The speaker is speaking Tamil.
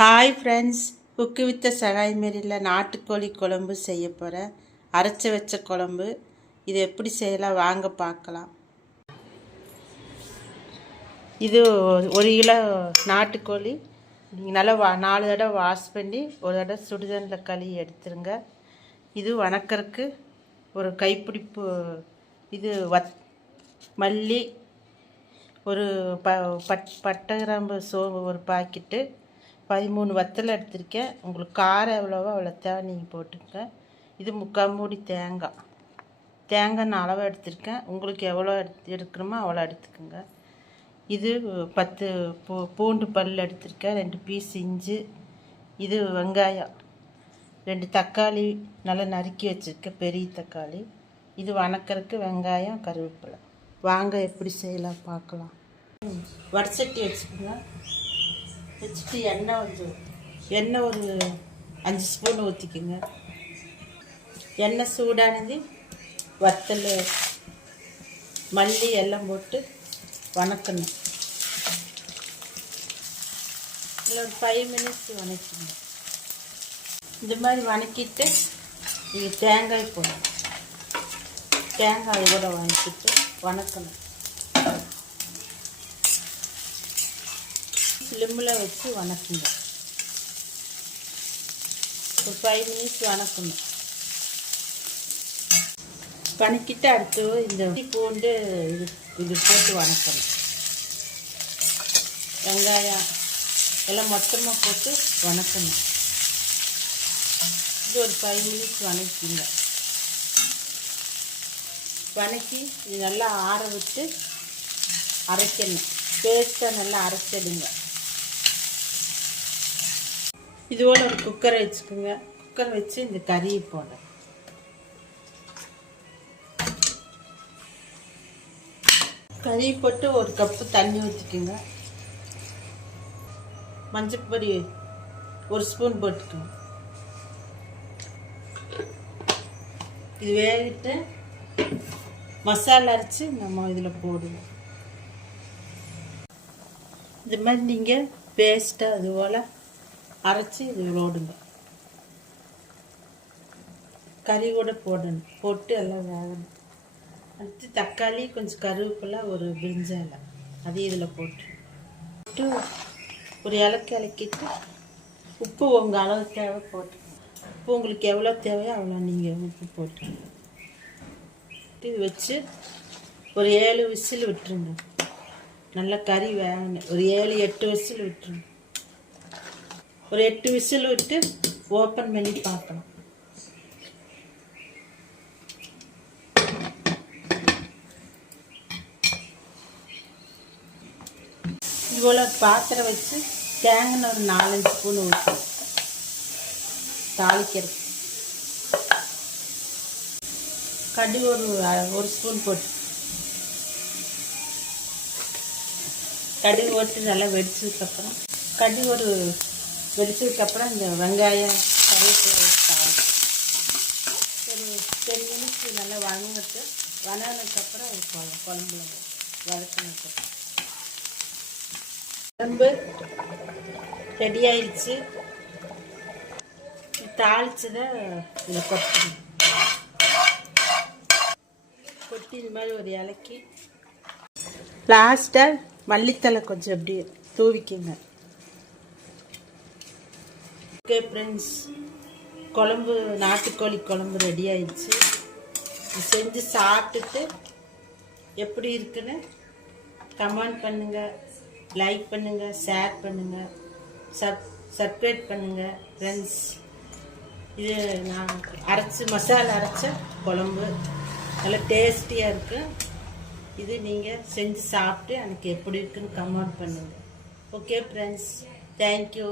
ஹாய் ஃப்ரெண்ட்ஸ், குக்கு வித்த சகாய் மாரியில் நாட்டுக்கோழி குழம்பு செய்ய போகிறேன். அரைச்சி வச்ச குழம்பு. இது எப்படி செய்யலாம் வாங்க பார்க்கலாம். இது 1 கிலோ நாட்டுக்கோழி. நீங்கள் நல்லா 4 தடவை வாஷ் பண்ணி ஒரு தடவை சுடுதண்ணில் கழுவி எடுத்துருங்க. இது வணக்கறதுக்கு ஒரு கைப்பிடிப்பு இது மல்லி, ஒரு பட்டை கிராம்பு ஒரு பாக்கெட்டு, 13 வத்தல் எடுத்திருக்கேன். உங்களுக்கு காரம் எவ்வளவோ அவ்வளோ தேவை நீங்கள் போட்டுக்கங்க. இது 3/4 மூடி தேங்காய் நான் அளவாக எடுத்திருக்கேன். உங்களுக்கு எவ்வளோ எடுக்கணுமோ அவ்வளோ எடுத்துக்கோங்க. இது 10 பூண்டு பல் எடுத்திருக்கேன். 2 பீஸ் இஞ்சி, இது வெங்காயம், 2 தக்காளி நல்லா நறுக்கி வச்சுருக்கேன், பெரிய தக்காளி. இது வணக்கறதுக்கு வெங்காயம், கருவேப்பிலை. வாங்க எப்படி செய்யலாம் பார்க்கலாம். வடசட்டி வச்சுக்கோங்க. வச்சுட்டு எண்ணெய் ஒரு 5 ஸ்பூன் ஊற்றிக்குங்க. எண்ணெய் சூடானது வத்தல், மல்லி எல்லாம் போட்டு வணக்கணும். இல்லை ஒரு 5 மினிட்ஸ் வணக்கிங்க. இந்த மாதிரி வணக்கிட்டு நீங்கள் தேங்காய் போடணும். தேங்காய் கூட வணக்கிட்டு வணக்கணும். ஸ்லிம்மில் வச்சு வணக்குங்க. ஒரு 5 மினிட்ஸ் வணக்கணும். வணக்கிட்டு அடுத்து இந்த பூண்டு இது போட்டு வணக்கணும். வெங்காயம் எல்லாம் மொத்தமாக போட்டு வணக்கணும். இது ஒரு 5 மினிட்ஸ் வணக்கிங்க. வணக்கி இது நல்லா ஆற விட்டு அரைக்கணும். பேஸ்ட்டாக நல்லா அரைச்சிடுங்க. இதுவோட ஒரு குக்கரை வச்சுக்கோங்க. குக்கர் வச்சு இந்த கறியை போட கறி போட்டு 1 கப்பு தண்ணி ஊற்றிக்குங்க. மஞ்சப்பொடி 1 ஸ்பூன் போட்டுக்கோங்க. இது வேகிட்டு மசாலா அரைச்சி நம்ம இதில் போடுவோம். இது மாதிரி நீங்கள் பேஸ்ட்டாக அதுபோல் அரைச்சி இது ஓடுங்க. கறி கூட போடணும். போட்டு எல்லாம் வேகணும். அடுத்து தக்காளி, கொஞ்சம் கருவேப்பிலை, ஒரு பிரிஞ்சாலை அதையும் இதில் போட்டு ஒரு இலக்கிட்டு உப்பு உங்கள் அளவு தேவை போட்டுக்கணும். உப்பு உங்களுக்கு எவ்வளோ தேவையோ அவ்வளோ நீங்கள் உப்பு போட்டுக்கணும். இது வச்சு ஒரு 7 விசில் விட்டுருங்க. நல்லா கறி வேகணும். ஒரு 7-8 விசில் விட்டுருங்க. ஒரு 8 விசில் விட்டு ஓப்பன் பண்ணி பார்க்கலாம். இதுபோல் பாத்திரம் வச்சு தேங்காய் ஒரு 4-5 ஸ்பூன் ஊற்றணும். தாளிக்கிறது கடுகு ஒரு ஸ்பூன் போட்டு கடுகு போட்டு நல்லா வெடிச்சதுக்கப்புறம் வெடிச்சதுக்கப்புறம் இந்த வெங்காயம், கருவேப்பிலை தாளிச்சு ஒரு 10 மினிட்ஸ் நல்லா வணங்கினதுக்கப்புறம் குழம்புல வதக்கினதுக்கப்புறம் குழம்பு ரெடி ஆயிடுச்சு. தாளிச்சதை இதில் கொட்டணும். கொட்டி இது மாதிரி ஒரு இலக்கி லாஸ்ட்டாக மல்லித்தலை கொஞ்சம் அப்படியே தூவிக்குங்க. ஓகே ஃப்ரெண்ட்ஸ், குழம்பு நாட்டுக்கோழி குழம்பு ரெடி ஆயிடுச்சு. செஞ்சு சாப்பிட்டுட்டு எப்படி இருக்குன்னு கமெண்ட் பண்ணுங்கள், லைக் பண்ணுங்கள், ஷேர் பண்ணுங்கள், சப்ஸ்கிரைப் பண்ணுங்கள் ஃப்ரெண்ட்ஸ். இது நான் மசாலா அரைச்ச குழம்பு நல்லா டேஸ்டியாக இருக்குது. இது நீங்கள் செஞ்சு சாப்பிட்டு எனக்கு எப்படி இருக்குன்னு கமெண்ட் பண்ணுங்கள். Okay friends, thank you.